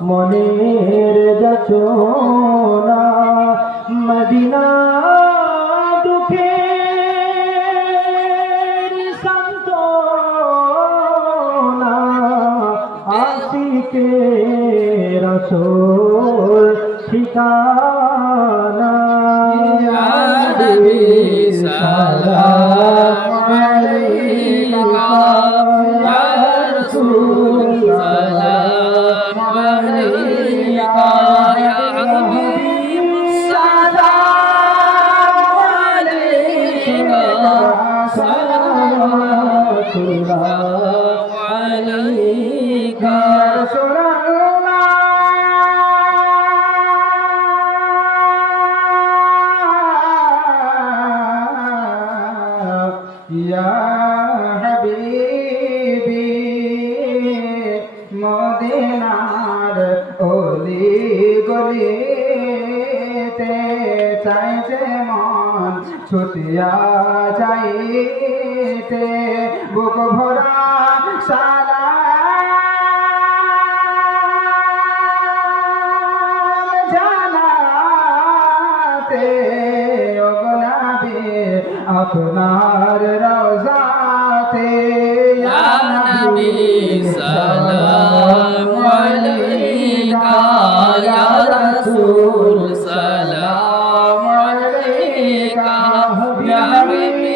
মনের যাচনা মদিনা দুঃখের সান্ত্বনা আশিকে রাসূল ঠিকানা ইয়া নবী সালাম আলাইকা ইয়া রাসূল সালাম আলাইকা ইয়া হাবিব সালাম আলাইকা সালাতুল্লাহ আলাইকা ইয়া হাবিবি মদিনার অলি গলিতে চাইছে মন ছুটিয়া যাইতে বুক ভরা সালাম জানাতে আপনার রওজাতে ইয়া নবী সালাম আলাইকা ইয়া রাসূল সালাম আলাইকা ইয়া হাবিব